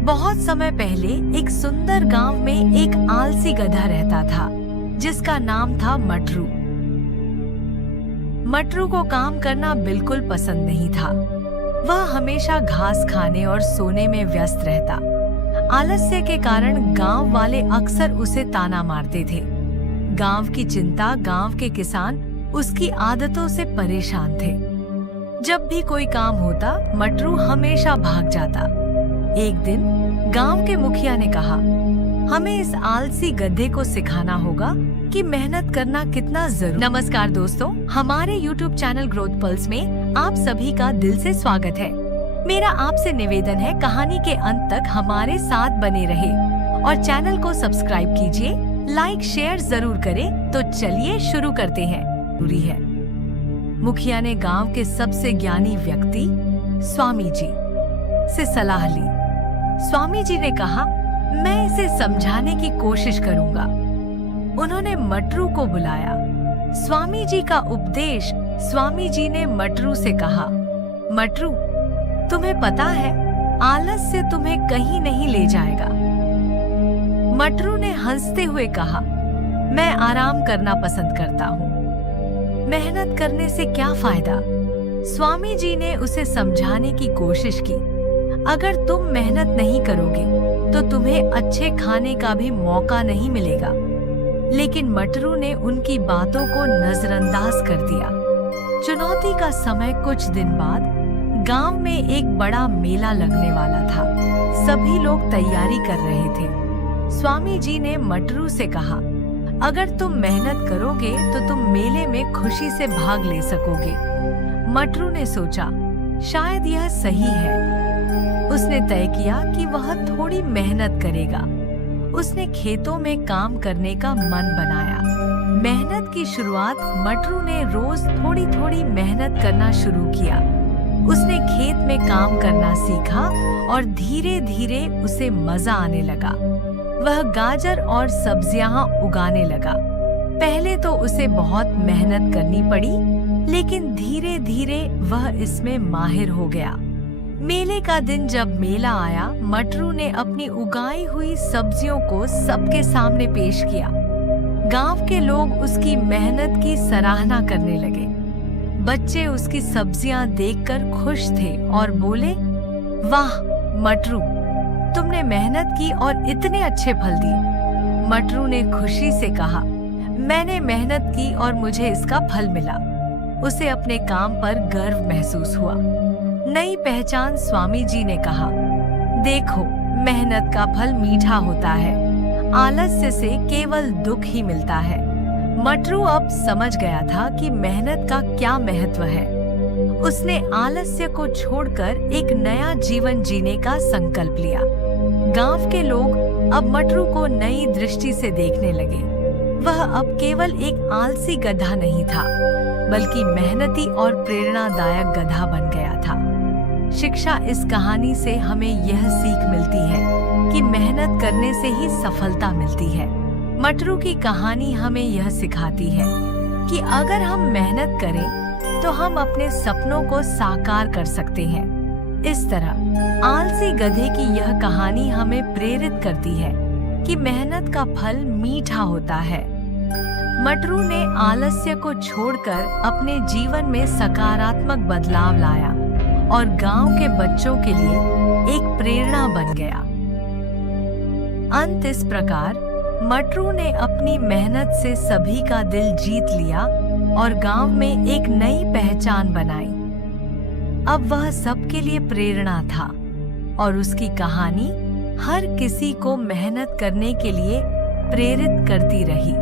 बहुत समय पहले एक सुंदर गांव में एक आलसी गधा रहता था जिसका नाम था मटरू। मटरू को काम करना बिल्कुल पसंद नहीं था। वह हमेशा घास खाने और सोने में व्यस्त रहता। आलस्य के कारण गांव वाले अक्सर उसे ताना मारते थे। गांव की चिंता, गांव के किसान उसकी आदतों से परेशान थे। जब भी कोई काम होता, मटरू हमेशा भाग जाता। एक दिन गांव के मुखिया ने कहा, हमें इस आलसी गधे को सिखाना होगा कि मेहनत करना कितना जरूरी। नमस्कार दोस्तों, हमारे YouTube चैनल ग्रोथ पल्स में आप सभी का दिल से स्वागत है। मेरा आपसे निवेदन है, कहानी के अंत तक हमारे साथ बने रहे और चैनल को सब्सक्राइब कीजिए, लाइक शेयर जरूर करें। तो चलिए शुरू करते हैं। जरूरी है। मुखिया ने गांव के सबसे ज्ञानी व्यक्ति स्वामी जी से सलाह ली। स्वामी जी ने कहा, मैं इसे समझाने की कोशिश करूंगा। उन्होंने मटरू को बुलाया। स्वामी जी का उपदेश। स्वामी जी ने मटरू से कहा, मटरू, तुम्हें पता है आलस्य तुम्हें कहीं नहीं ले जाएगा। मटरू ने हंसते हुए कहा, मैं आराम करना पसंद करता हूँ। मेहनत करने से क्या फायदा? स्वामी जी ने उसे समझाने की कोशिश की। अगर तुम मेहनत नहीं करोगे तो तुम्हें अच्छे खाने का भी मौका नहीं मिलेगा। लेकिन मटरू ने उनकी बातों को नजरअंदाज कर दिया। चुनौती का समय। कुछ दिन बाद गांव में एक बड़ा मेला लगने वाला था। सभी लोग तैयारी कर रहे थे। स्वामी जी ने मटरू से कहा, अगर तुम मेहनत करोगे तो तुम मेले में खुशी से भाग ले सकोगे। मटरू ने सोचा, शायद यह सही है। उसने तय किया कि वह थोड़ी मेहनत करेगा। उसने खेतों में काम करने का मन बनाया। मेहनत की शुरुआत मटरू ने रोज थोड़ी थोड़ी मेहनत करना शुरू किया। उसने खेत में काम करना सीखा और धीरे धीरे उसे मजा आने लगा। वह गाजर और सब्जियां उगाने लगा। पहले तो उसे बहुत मेहनत करनी पड़ी, लेकिन धीरे धीरे वह इसमें माहिर हो गया। मेले का दिन जब मेला आया, मटरू ने अपनी उगाई हुई सब्जियों को सबके सामने पेश किया। गांव के लोग उसकी मेहनत की सराहना करने लगे। बच्चे उसकी सब्जियां देखकर खुश थे और बोले, वाह मटरू, तुमने मेहनत की और इतने अच्छे फल दिए। मटरू ने खुशी से कहा, मैंने मेहनत की और मुझे इसका फल मिला। उसे अपने काम पर गर्व महसूस हुआ। नई पहचान। स्वामी जी ने कहा, देखो, मेहनत का फल मीठा होता है, आलस्य से केवल दुख ही मिलता है। मटरू अब समझ गया था कि मेहनत का क्या महत्व है। उसने आलस्य को छोड़कर एक नया जीवन जीने का संकल्प लिया। गांव के लोग अब मटरू को नई दृष्टि से देखने लगे। वह अब केवल एक आलसी गधा नहीं था, बल्कि मेहनती और प्रेरणादायक गधा बन गया था। शिक्षा। इस कहानी से हमें यह सीख मिलती है कि मेहनत करने से ही सफलता मिलती है। मटरू की कहानी हमें यह सिखाती है कि अगर हम मेहनत करें तो हम अपने सपनों को साकार कर सकते हैं। इस तरह आलसी गधे की यह कहानी हमें प्रेरित करती है कि मेहनत का फल मीठा होता है। मटरू ने आलस्य को छोड़कर अपने जीवन में सकारात्मक बदलाव लाया और गांव के बच्चों के लिए एक प्रेरणा बन गया। अंत। इस प्रकार मटरू ने अपनी मेहनत से सभी का दिल जीत लिया और गांव में एक नई पहचान बनाई। अब वह सबके लिए प्रेरणा था और उसकी कहानी हर किसी को मेहनत करने के लिए प्रेरित करती रही।